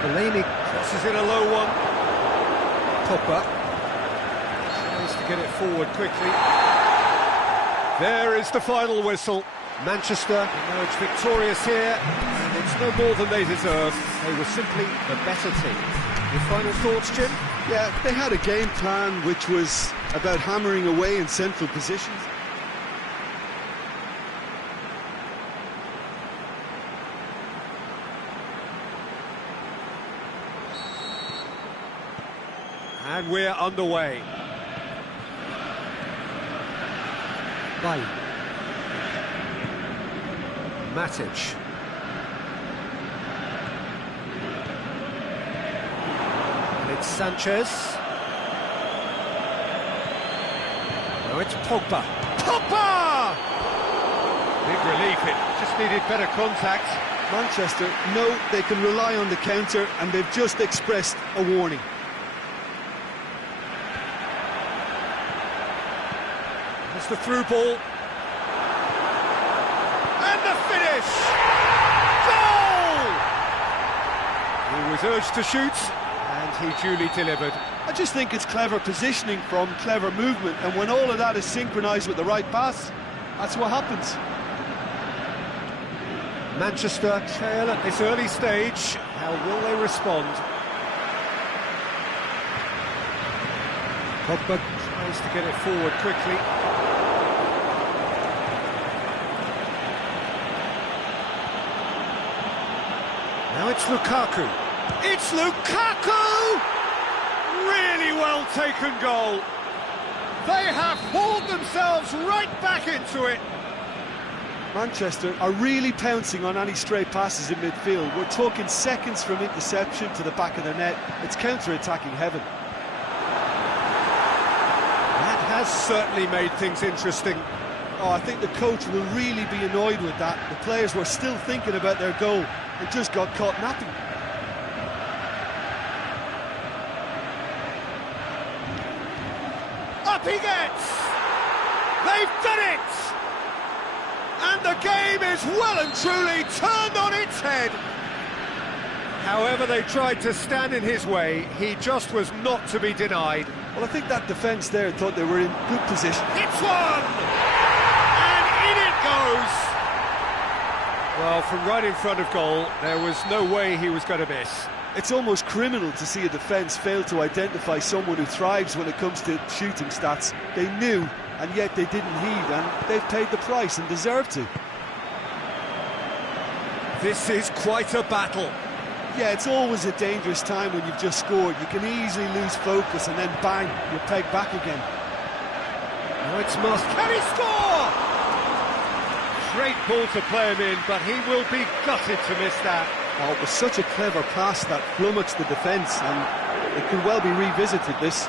Delaney crosses in a low one. Pogba tries to get it forward quickly. There is the final whistle. Manchester emerged victorious here, and it's no more than they deserve. They were simply the better team. Your final thoughts, Jim? Yeah, they had a game plan which was about hammering away in central positions. And we're underway. Bay. Matic. And it's Sanchez. Now it's Pogba. Pogba! Big relief, it just needed better contact. Manchester know they can rely on the counter, and they've just expressed a warning. It's the through ball. And the finish! Goal! He was urged to shoot, and he duly delivered. I just think it's clever positioning from clever movement, and when all of that is synchronised with the right pass, that's what happens. Manchester trail at this early stage. How will they respond? Pogba tries to get it forward quickly. Now it's Lukaku. It's Lukaku! Really well taken goal. They have hauled themselves right back into it. Manchester are really pouncing on any stray passes in midfield. We're talking seconds from interception to the back of the net. It's counter-attacking heaven. That has certainly made things interesting. Oh, I think the coach will really be annoyed with that. The players were still thinking about their goal and just got caught napping. Up he gets! They've done it! And the game is well and truly turned on its head. However they tried to stand in his way, he just was not to be denied. Well, I think that defence there thought they were in good position. It's one! And in it goes! Well, from right in front of goal, there was no way he was going to miss. It's almost criminal to see a defence fail to identify someone who thrives when it comes to shooting stats. They knew, and yet they didn't heed, and they've paid the price and deserve to. This is quite a battle. Yeah, it's always a dangerous time when you've just scored. You can easily lose focus and then bang, you're pegged back again. Now it's Must. Can he score? Great ball to play him in, but he will be gutted to miss that. Oh, it was such a clever pass that flummoxed the defence, and it could well be revisited, this.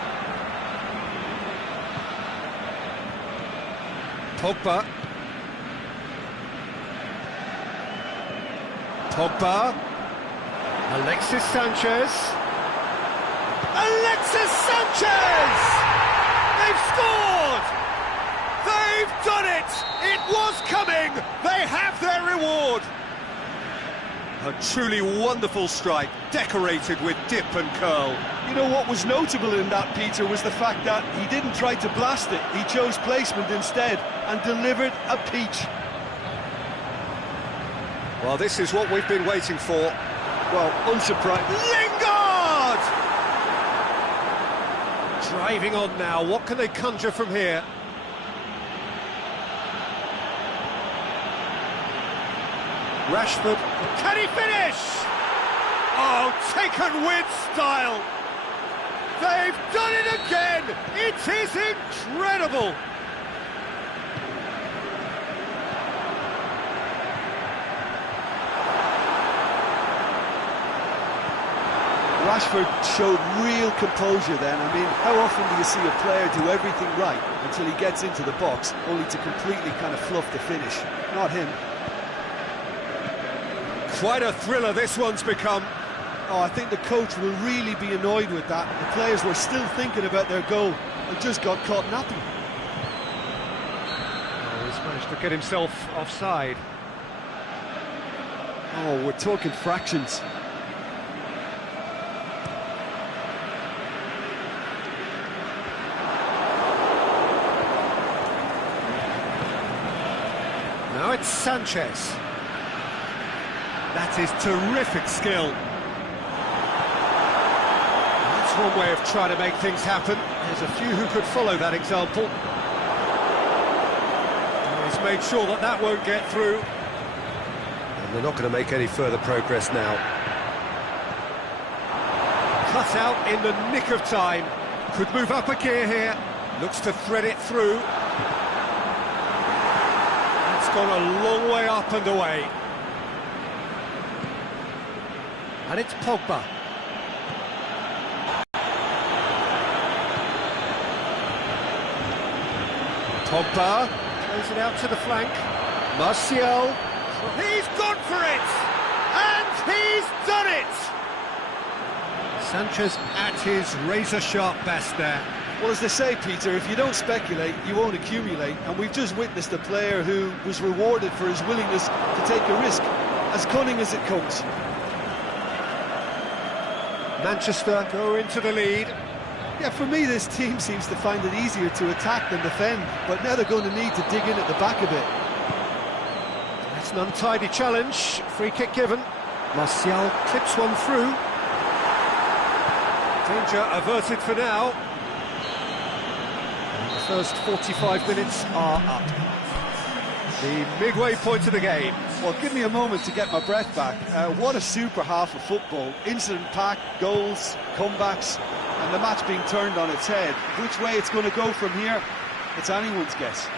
Pogba. Pogba. Alexis Sanchez. Alexis Sanchez! They've scored! They've done it! It was coming! They have their reward! A truly wonderful strike, decorated with dip and curl. You know what was notable in that, Peter, was the fact that he didn't try to blast it. He chose placement instead and delivered a peach. Well, this is what we've been waiting for. Well, unsurprising. Lingard! Driving on now, what can they conjure from here? Rashford, can he finish? Oh, taken with style! They've done it again! It is incredible! Rashford showed real composure then. I mean, how often do you see a player do everything right until he gets into the box, only to completely kind of fluff the finish? Not him. Quite a thriller this one's become. Oh, I think the coach will really be annoyed with that. The players were still thinking about their goal and just got caught napping. Oh, he's managed to get himself offside. Oh, we're talking fractions. Now it's Sanchez. That is terrific skill. That's one way of trying to make things happen. There's a few who could follow that example. He's made sure that that won't get through. And they're not going to make any further progress now. Cut out in the nick of time. Could move up a gear here. Looks to thread it through. It's gone a long way up and away. And it's Pogba. Pogba plays it out to the flank. Martial. He's gone for it! he's done it! Sanchez at his razor-sharp best there. Well, as they say, Peter, if you don't speculate, you won't accumulate. And we've just witnessed a player who was rewarded for his willingness to take a risk, as cunning as it comes. Manchester go into the lead. Yeah, for me, this team seems to find it easier to attack than defend, but now they're going to need to dig in at the back a bit. It's an untidy challenge. Free kick given. Martial clips one through. Danger averted for now. The first 45 minutes are up. The midway point of the game. Well, give me a moment to get my breath back. What a super half of football. Incident-packed, goals, comebacks, and the match being turned on its head. Which way it's going to go from here, it's anyone's guess.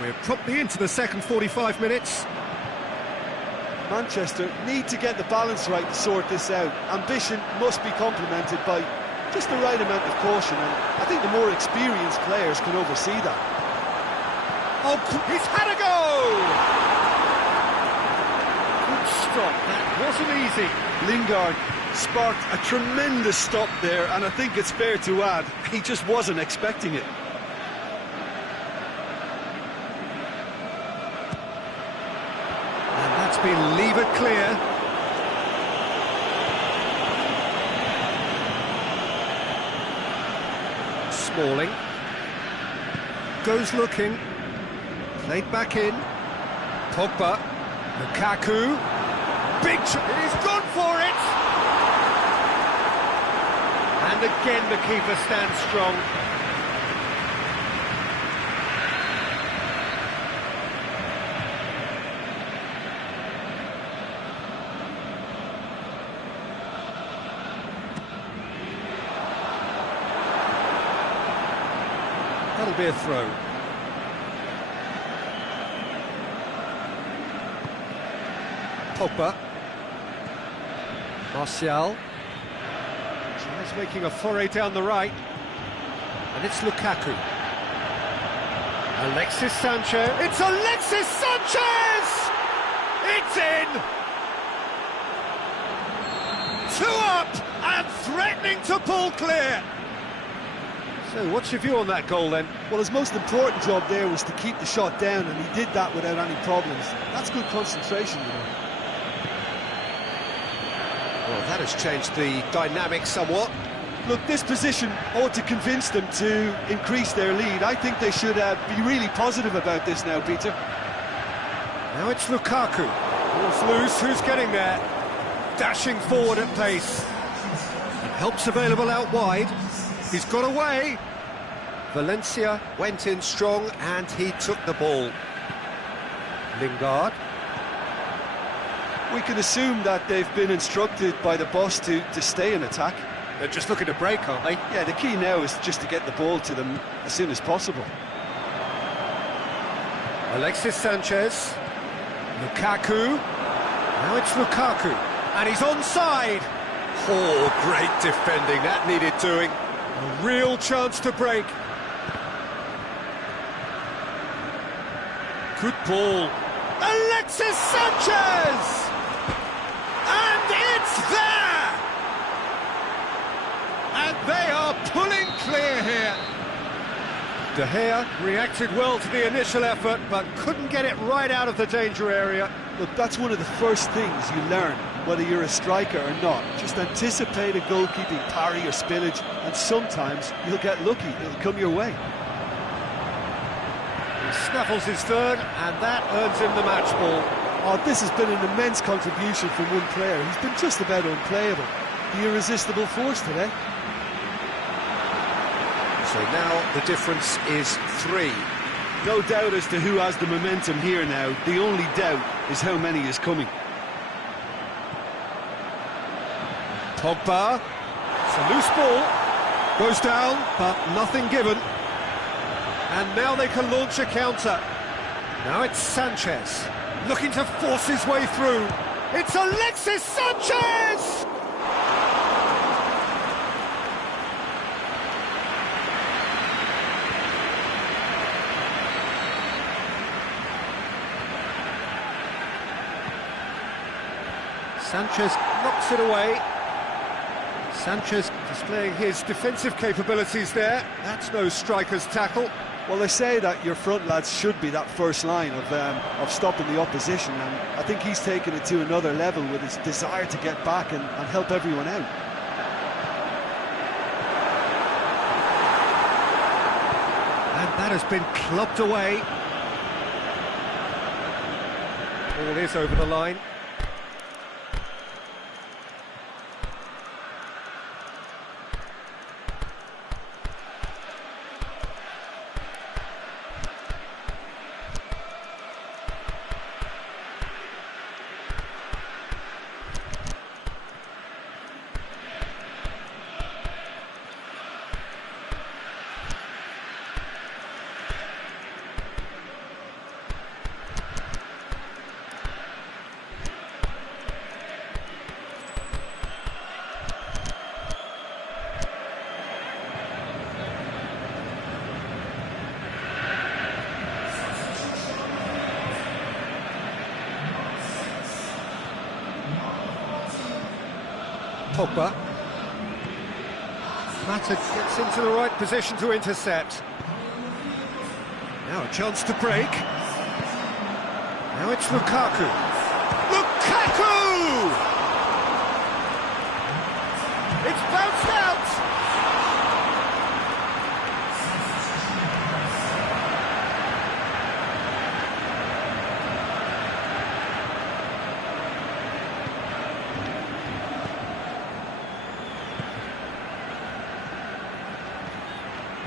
We're promptly into the second 45 minutes. Manchester need to get the balance right to sort this out. Ambition must be complemented by just the right amount of caution, and I think the more experienced players can oversee that. Oh, he's had a go! Good stop, that wasn't easy. Lingard sparked a tremendous stop there, and I think it's fair to add, he just wasn't expecting it. And that's been levered clear. Smalling. Goes looking. Played back in. Pogba. Lukaku. He's gone for it! And again the keeper stands strong. That'll be a throw. Pogba. Martial. He's making a foray down the right. And it's Lukaku. Alexis Sanchez. It's Alexis Sanchez! It's in! 2 up and threatening to pull clear. So what's your view on that goal then? Well, his most important job there was to keep the shot down, and he did that without any problems. That's good concentration, you know. Well, that has changed the dynamic somewhat. Look, this position ought to convince them to increase their lead. I think they should be really positive about this now, Peter. Now it's Lukaku. Ball's loose, who's getting there? Dashing forward at pace. And help's available out wide. He's got away. Valencia went in strong and he took the ball. Lingard. We can assume that they've been instructed by the boss to stay in attack. They're just looking to break, aren't they? Yeah, the key now is just to get the ball to them as soon as possible. Alexis Sanchez. Lukaku. Now it's Lukaku. And he's onside. Oh, great defending. That needed doing. A real chance to break. Good ball. Alexis Sanchez! And it's there! And they are pulling clear here. De Gea reacted well to the initial effort, but couldn't get it right out of the danger area. Look, that's one of the first things you learn, whether you're a striker or not. Just anticipate a goalkeeping parry or spillage, and sometimes you'll get lucky, it'll come your way. He snaffles his third, and that earns him the match ball. Oh, this has been an immense contribution from one player. He's been just about unplayable. The irresistible force today. So now the difference is 3. No doubt as to who has the momentum here now. The only doubt is how many is coming. Pogba. It's a loose ball. Goes down, but nothing given. And now they can launch a counter. Now it's Sanchez. Looking to force his way through. It's Alexis Sanchez! Sanchez knocks it away. Sanchez displaying his defensive capabilities there. That's no striker's tackle. Well, they say that your front lads should be that first line of stopping the opposition, and I think he's taken it to another level with his desire to get back and help everyone out. And that has been clubbed away. Ball is over the line. Pogba. Mata gets into the right position to intercept. Now a chance to break. Now it's Lukaku. Lukaku! It's bounced out!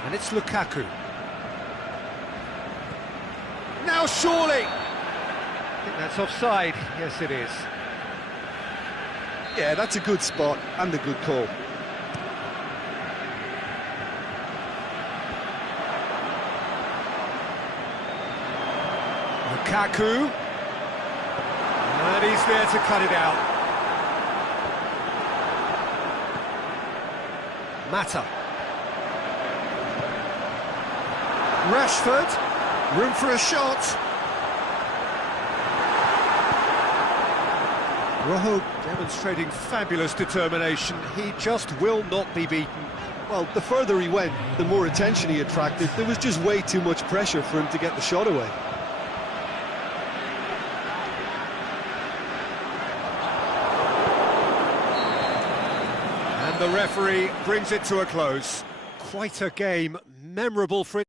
And it's Lukaku. Now surely! I think that's offside. Yes, it is. Yeah, that's a good spot and a good call. Lukaku. And he's there to cut it out. Mata. Rashford, room for a shot. Rojo demonstrating fabulous determination. He just will not be beaten. Well, the further he went, the more attention he attracted. There was just way too much pressure for him to get the shot away. And the referee brings it to a close. Quite a game, memorable for it.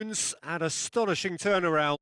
An astonishing turnaround.